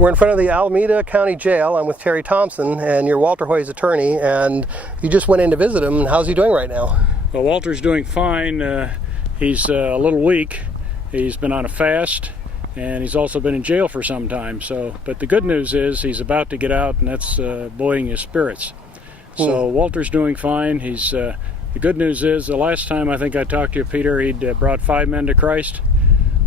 We're in front of the Alameda County Jail. I'm with Terry Thompson, and you're Walter Hoye's attorney, and you just went in to visit him. How's he doing right now? Well, Walter's doing fine. He's a little weak. He's been on a fast, and he's also been in jail for some time. But the good news is he's about to get out, and that's buoying his spirits. So Walter's doing fine. The good news is the last time I think I talked to you, Peter, he'd brought 5 men to Christ.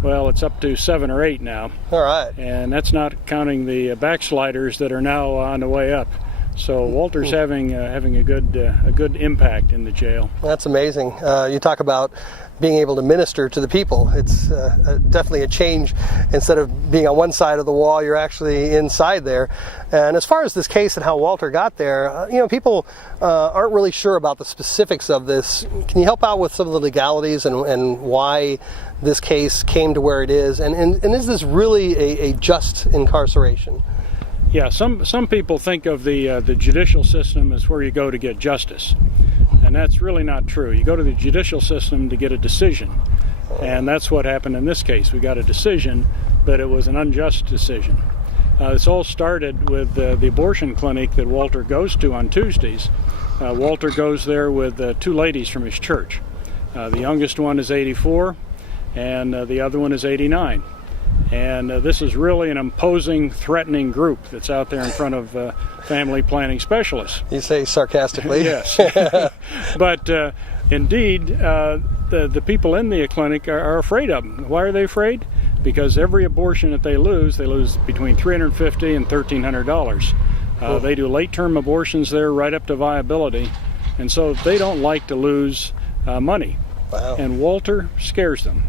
Well, it's up to 7 or 8 now. All right. And that's not counting the backsliders that are now on the way up. So Walter's having a good impact in the jail. That's amazing. You talk about being able to minister to the people. It's definitely a change. Instead of being on one side of the wall, you're actually inside there. And as far as this case and how Walter got there, people aren't really sure about the specifics of this. Can you help out with some of the legalities and why this case came to where it is? And is this really a just incarceration? Yeah, some people think of the judicial system as where you go to get justice, and that's really not true. You go to the judicial system to get a decision, and that's what happened in this case. We got a decision, but it was an unjust decision. This all started with the abortion clinic that Walter goes to on Tuesdays. Walter goes there with 2 ladies from his church. The youngest one is 84, and the other one is 89. And this is really an imposing, threatening group that's out there in front of family planning specialists. You say sarcastically. Yes. But indeed, the people in the clinic are afraid of them. Why are they afraid? Because every abortion that they lose between $350 and $1,300. They do late-term abortions there right up to viability. And so they don't like to lose money. Wow. And Walter scares them.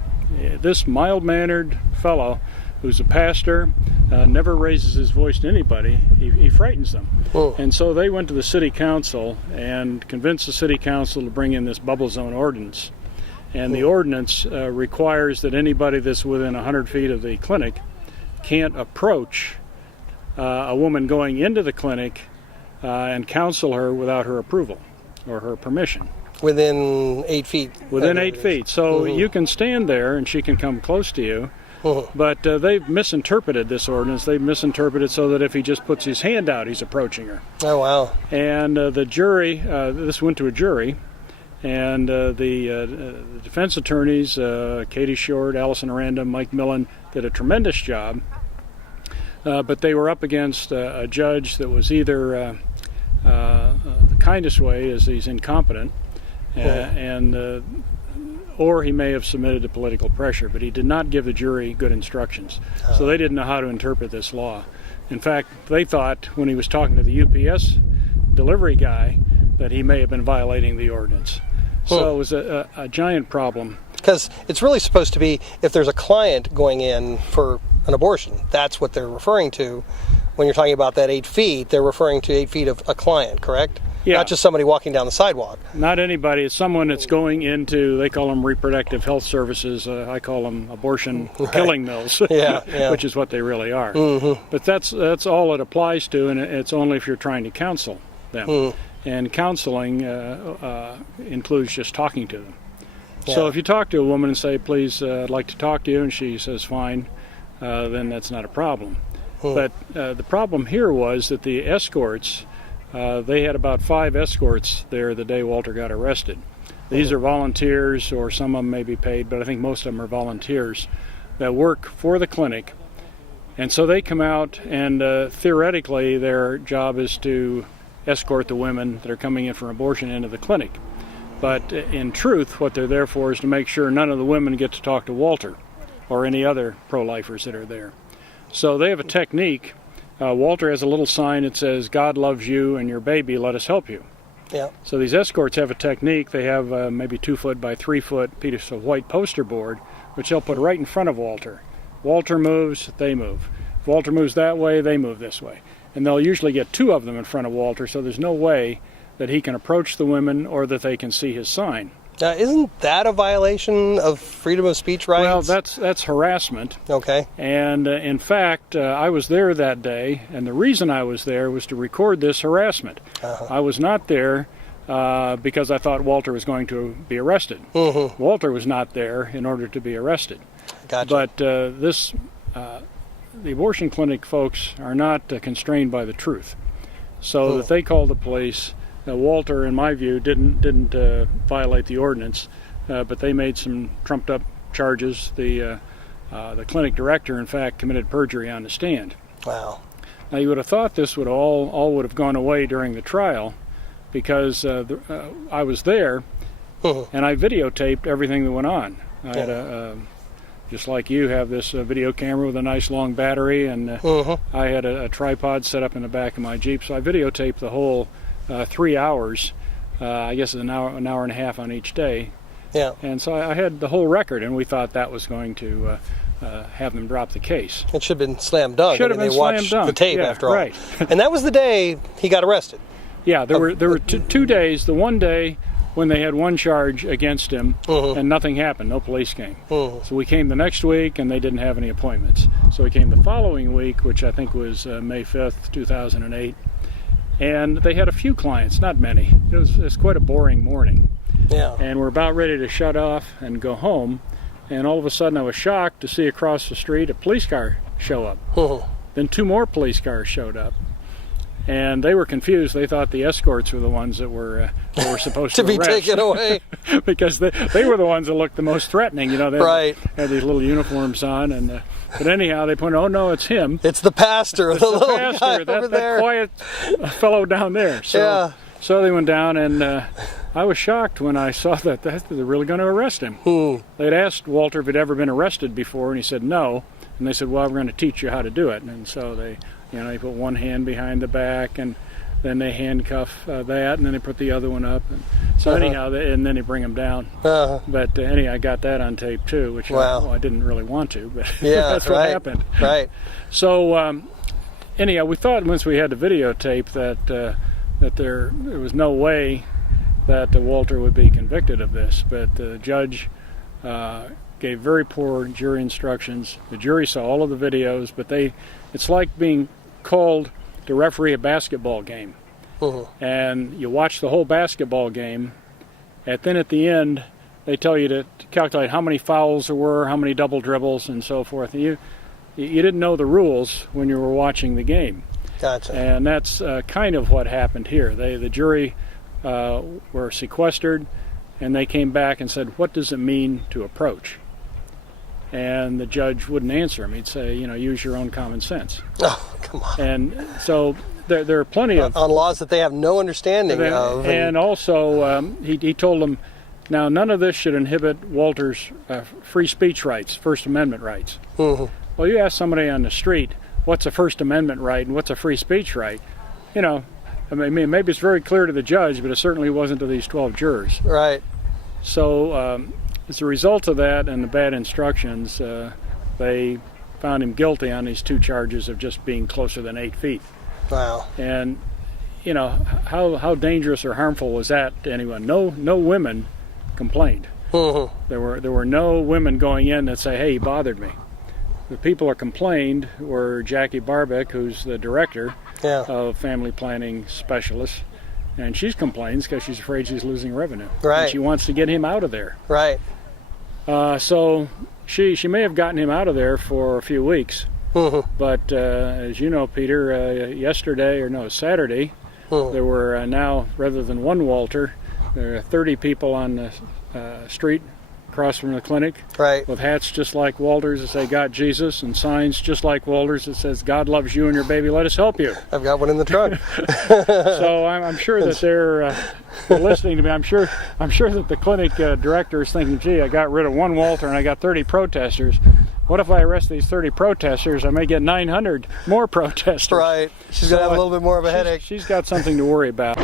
This mild-mannered fellow who's a pastor, never raises his voice to anybody, he frightens them. And so they went to the city council and convinced the city council to bring in this bubble zone ordinance. And the ordinance requires that anybody that's within 100 feet of the clinic can't approach a woman going into the clinic and counsel her without her approval or her permission. Within 8 feet. Within 8 feet. So you can stand there and she can come close to you. But they've misinterpreted this ordinance. They've misinterpreted so that if he just puts his hand out, he's approaching her. Oh, wow. And the jury, this went to a jury, and the defense attorneys, Katie Short, Allison Aranda, Mike Millen, did a tremendous job. But they were up against a judge that was either the kindest way is he's incompetent, or he may have submitted to political pressure, but he did not give the jury good instructions. So they didn't know how to interpret this law. In fact, they thought when he was talking to the UPS delivery guy that he may have been violating the ordinance. So it was a giant problem. Because it's really supposed to be if there's a client going in for an abortion, that's what they're referring to. When you're talking about that 8 feet, they're referring to 8 feet of a client, correct? Yeah. Not just somebody walking down the sidewalk. Not anybody. It's someone that's going into, they call them reproductive health services. I call them abortion killing mills, which is what they really are. But that's all it applies to, and it's only if you're trying to counsel them. And counseling includes just talking to them. So if you talk to a woman and say, please, I'd like to talk to you, and she says, fine, then that's not a problem. But the problem here was that the escorts, they had about 5 escorts there the day Walter got arrested. These are volunteers, or some of them may be paid, but I think most of them are volunteers that work for the clinic. And so they come out, and theoretically their job is to escort the women that are coming in for abortion into the clinic. But in truth, what they're there for is to make sure none of the women get to talk to Walter or any other pro-lifers that are there. So they have a technique. Walter has a little sign that says, God loves you and your baby, let us help you. Yeah. So these escorts have a technique. They have maybe 2 foot by 3 foot piece of white poster board, which they'll put right in front of Walter. Walter moves, they move. If Walter moves that way, they move this way. And they'll usually get 2 of them in front of Walter, so there's no way that he can approach the women or that they can see his sign. Isn't that a violation of freedom of speech rights? Well, that's harassment. Okay. And in fact, I was there that day, and the reason I was there was to record this harassment. I was not there because I thought Walter was going to be arrested. Walter was not there in order to be arrested. Gotcha. But this the abortion clinic folks are not constrained by the truth, so that they called the police. Walter, in my view, didn't violate the ordinance, but they made some trumped-up charges. The clinic director, in fact, committed perjury on the stand. Wow. Now, you would have thought this would all would have gone away during the trial, because I was there, and I videotaped everything that went on. I had just like you have this video camera with a nice long battery, and I had a tripod set up in the back of my Jeep, so I videotaped the whole 3 hours. I guess an hour and a half on each day. Yeah. And so I had the whole record, and we thought that was going to have them drop the case. It should have been slam dunk. Should have been they slam watched dunk. the tape after all. Right. And that was the day he got arrested. Yeah, there were 2 days. The one day when they had one charge against him, and nothing happened, no police came. So we came the next week, and they didn't have any appointments. So we came the following week, which I think was May 5th, 2008, and they had a few clients, not many. It was quite a boring morning. Yeah. And we're about ready to shut off and go home, and all of a sudden I was shocked to see across the street a police car show up. Then 2 more police cars showed up, and they were confused. They thought the escorts were the ones that were supposed to be arrest. taken away. Because they were the ones that looked the most threatening. You know, they had these little uniforms on, and but anyhow, they pointed, oh no, it's him. It's the pastor, it's the little pastor, guy over there. That quiet fellow down there. So, so they went down, and I was shocked when I saw that they're really going to arrest him. They'd asked Walter if he'd ever been arrested before, and he said no. And they said, well, we're going to teach you how to do it. And so they put one hand behind the back, and then they handcuff that, and then they put the other one up. And so anyhow, and then they bring him down. But anyhow, I got that on tape too, which I didn't really want to, but that's what happened. Right. So anyhow, we thought once we had the videotape that there was no way that Walter would be convicted of this, but the judge gave very poor jury instructions. The jury saw all of the videos, but it's like being called to referee a basketball game. And you watch the whole basketball game, and then at the end they tell you to calculate how many fouls there were, how many double dribbles, and so forth. And you didn't know the rules when you were watching the game. Gotcha. And that's kind of what happened here. The jury were sequestered, and they came back and said, what does it mean to approach? And the judge wouldn't answer him. He'd say, use your own common sense. Oh, come on. And so there are plenty of... on laws that they have no understanding of. And also, he told them, now none of this should inhibit Walter's free speech rights, First Amendment rights. Well, you ask somebody on the street, what's a First Amendment right and what's a free speech right? I mean, maybe it's very clear to the judge, but it certainly wasn't to these 12 jurors. Right. So as a result of that and the bad instructions, they found him guilty on these 2 charges of just being closer than 8 feet. Wow. And, how dangerous or harmful was that to anyone? No women complained. There were no women going in that say, hey, he bothered me. The people that complained were Jackie Barbeck, who's the director of Family Planning Specialists, and she complains because she's afraid she's losing revenue. Right. And she wants to get him out of there. Right. So she may have gotten him out of there for a few weeks, but as you know, Peter, Saturday, there were now, rather than one Walter, there are 30 people on the street across from the clinic, with hats just like Walter's that say God Jesus, and signs just like Walter's that says God loves you and your baby, let us help you. I've got one in the trunk. So I'm sure that they're listening to me. I'm sure that the clinic director is thinking, gee, I got rid of one Walter and I got 30 protesters. What if I arrest these 30 protesters? I may get 900 more protesters. Right. She's going to have a little bit more of a headache. She's got something to worry about.